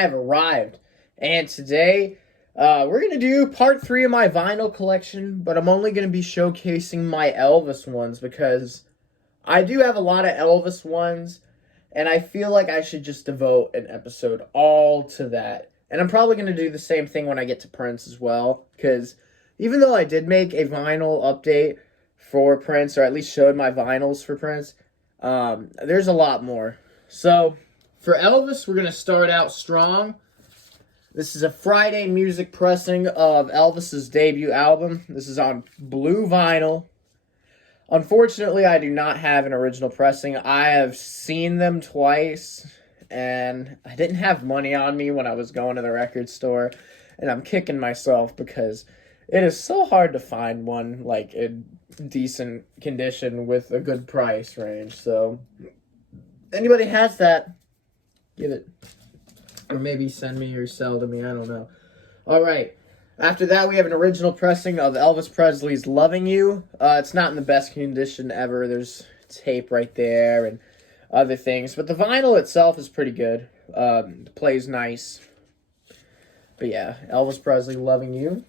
I've arrived, and today we're going to do part 3 of my vinyl collection, but I'm only going to be showcasing my Elvis ones because I do have a lot of Elvis ones, and I feel like I should just devote an episode all to that. And I'm probably going to do the same thing when I get to Prince as well, because even though I did make a vinyl update for Prince, or at least showed my vinyls for Prince, there's a lot more. So, for Elvis, we're going to start out strong. This is a Friday music pressing of Elvis's debut album. This is on blue vinyl. Unfortunately, I do not have an original pressing. I have seen them twice, and I didn't have money on me when I was going to the record store, and I'm kicking myself because it is so hard to find one like in decent condition with a good price range. So, anybody has that, give it. Or maybe send me or sell to me, I don't know. Alright, after that we have an original pressing of Elvis Presley's Loving You. It's not in the best condition ever. There's tape right there and other things. But the vinyl itself is pretty good. It plays nice. But yeah, Elvis Presley Loving You.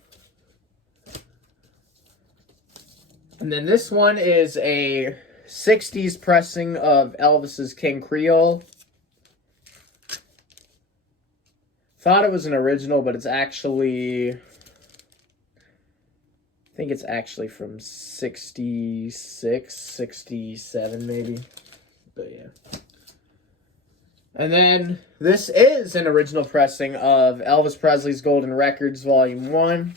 And then this one is a 60s pressing of Elvis's King Creole. Thought it was an original, but it's actually, I think it's actually from 66, 67 maybe. But yeah. And then this is an original pressing of Elvis Presley's Golden Records Volume 1.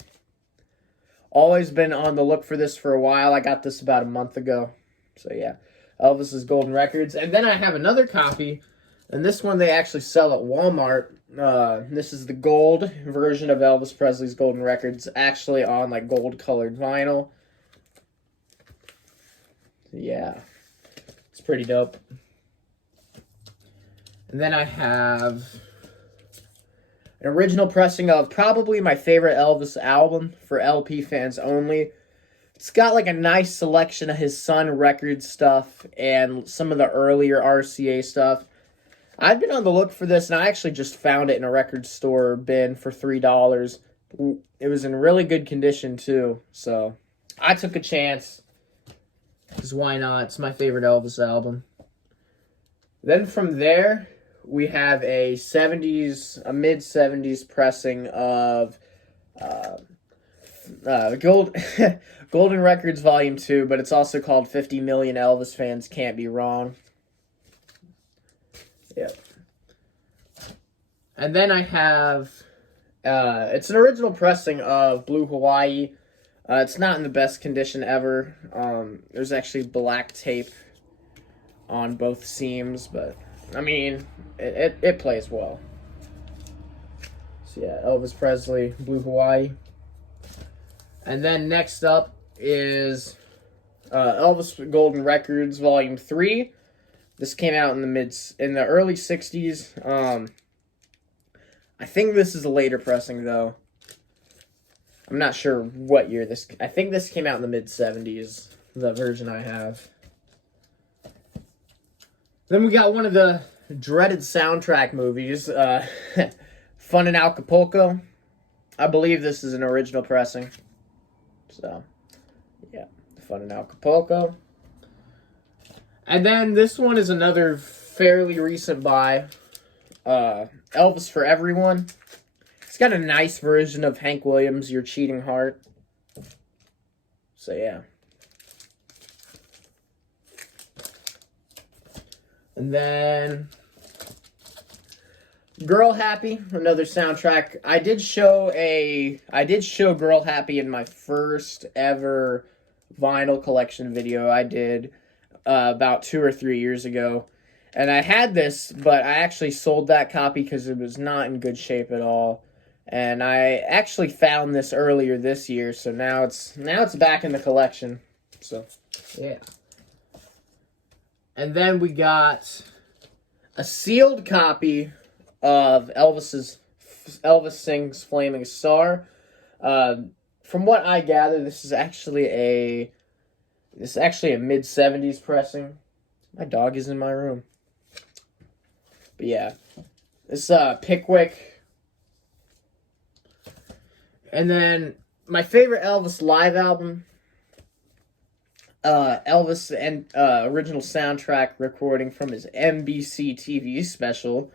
Always been on the look for this for a while. I got this about a month ago. So yeah, Elvis's Golden Records. And then I have another copy, and this one they actually sell at Walmart. This is the gold version of Elvis Presley's Golden Records, actually on like gold colored vinyl. Yeah, it's pretty dope. And then I have an original pressing of probably my favorite Elvis album for LP fans only. It's got like a nice selection of his Sun Records stuff and some of the earlier RCA stuff. I've been on the look for this, and I actually just found it in a record store bin for $3. It was in really good condition, too, so I took a chance, because why not? It's my favorite Elvis album. Then from there, we have a mid-70s pressing of Golden Records Volume 2, but it's also called 50 Million Elvis Fans Can't Be Wrong. Yep. And then I have, it's an original pressing of Blue Hawaii. It's not in the best condition ever. There's actually black tape on both seams, but, I mean, it plays well. So yeah, Elvis Presley, Blue Hawaii. And then next up is Elvis Golden Records Volume 3. This came out in the early 60s. I think this is a later pressing, though. I'm not sure what year this... I think this came out in the mid-70s, the version I have. Then we got one of the dreaded soundtrack movies, Fun in Acapulco. I believe this is an original pressing. So, yeah, Fun in Acapulco. And then this one is another fairly recent buy, Elvis for Everyone. It's got a nice version of Hank Williams' Your Cheating Heart. So yeah. And then Girl Happy, another soundtrack. I did show Girl Happy in my first ever vinyl collection video I did about 2 or 3 years ago. And I had this, but I actually sold that copy because it was not in good shape at all. And I actually found this earlier this year, so now it's back in the collection. So, yeah. And then we got a sealed copy of Elvis Sings Flaming Star. From what I gather, this is actually a mid-70s pressing. My dog is in my room. But yeah, This Pickwick. And then my favorite Elvis live album, Elvis and original soundtrack recording from his NBC TV special.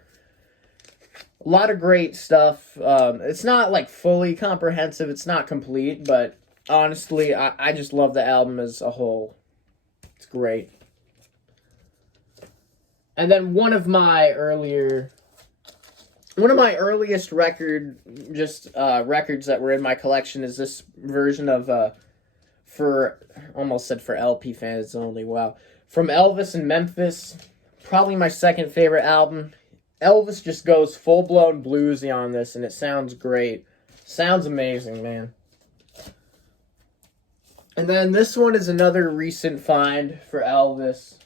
A lot of great stuff. It's not like fully comprehensive. It's not complete, but honestly, I just love the album as a whole. It's great. And then one of my earliest records that were in my collection is this version of almost said for LP fans only. Wow. From Elvis in Memphis, probably my second favorite album. Elvis just goes full-blown bluesy on this, and it sounds great. Sounds amazing, man. And then this one is another recent find for Elvis.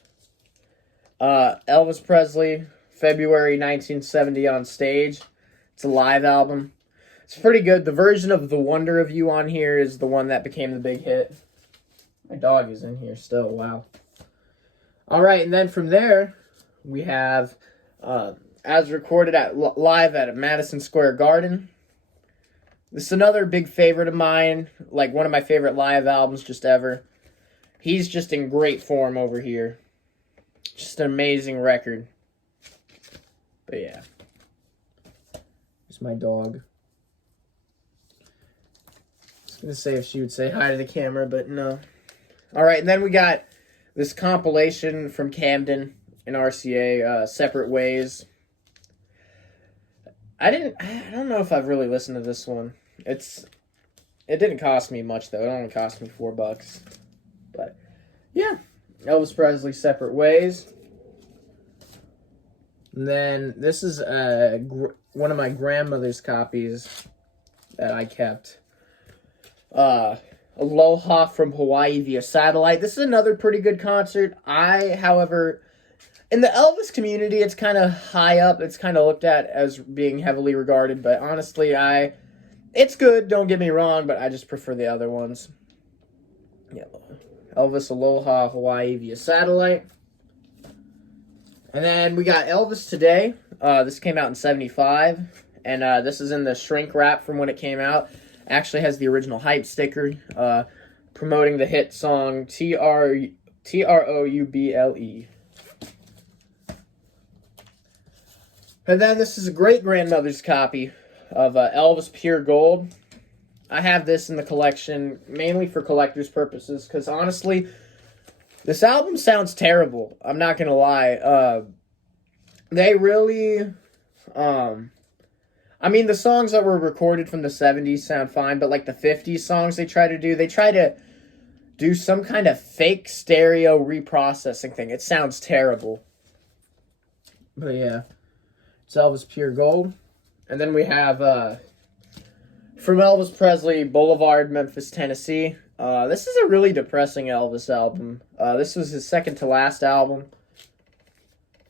Elvis Presley, February 1970 on Stage. It's a live album. It's pretty good. The version of The Wonder of You on here is the one that became the big hit. My dog is in here still. Wow. All right, and then from there, we have as recorded live at Madison Square Garden. This is another big favorite of mine, like one of my favorite live albums just ever. He's just in great form over here. Just an amazing record. But yeah. Here's my dog. I was going to say if she would say hi to the camera, but no. Alright, and then we got this compilation from Camden and RCA, Separate Ways. I don't know if I've really listened to this one. It didn't cost me much, though. It only cost me $4. But, yeah. Elvis Presley, Separate Ways. And then, this is one of my grandmother's copies that I kept. Aloha from Hawaii via satellite. This is another pretty good concert. However, in the Elvis community, it's kind of high up. It's kind of looked at as being heavily regarded. But honestly, it's good, don't get me wrong, but I just prefer the other ones. Yeah, Elvis Aloha Hawaii via satellite. And then we got Elvis Today. This came out in 1975. And this is in the shrink wrap from when it came out. Actually has the original hype sticker promoting the hit song Trouble. And then this is a great-grandmother's copy of Elvis Pure Gold. I have this in the collection mainly for collector's purposes because honestly, this album sounds terrible. I'm not going to lie. They really... I mean, the songs that were recorded from the 70s sound fine, but like the 50s songs they try to do some kind of fake stereo reprocessing thing. It sounds terrible. But yeah, it's Elvis Pure Gold. And then we have, from Elvis Presley, Boulevard, Memphis, Tennessee. This is a really depressing Elvis album. This was his second to last album.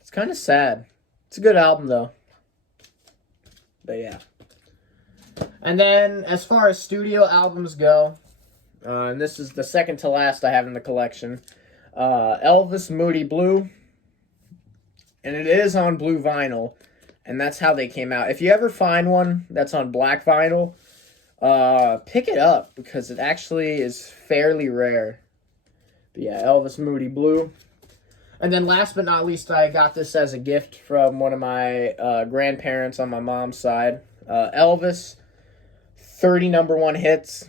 It's kind of sad. It's a good album, though. But yeah. And then, as far as studio albums go, and this is the second to last I have in the collection, Elvis Moody Blue. And it is on blue vinyl, and that's how they came out. If you ever find one that's on black vinyl, pick it up, because it actually is fairly rare. But yeah, Elvis Moody Blue. And then last but not least, I got this as a gift from one of my grandparents on my mom's side. Elvis, 30 *1 hits.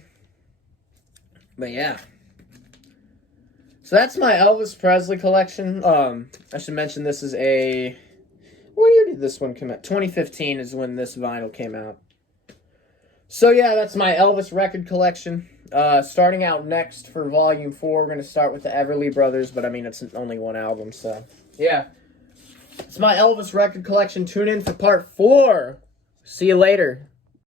But yeah. So that's my Elvis Presley collection. I should mention this is a... What year did this one come out? 2015 is when this vinyl came out. So yeah, that's my Elvis record collection. Starting out next for Volume 4, we're going to start with the Everly Brothers, but I mean, it's only one album, so yeah. It's my Elvis record collection. Tune in for Part 4. See you later.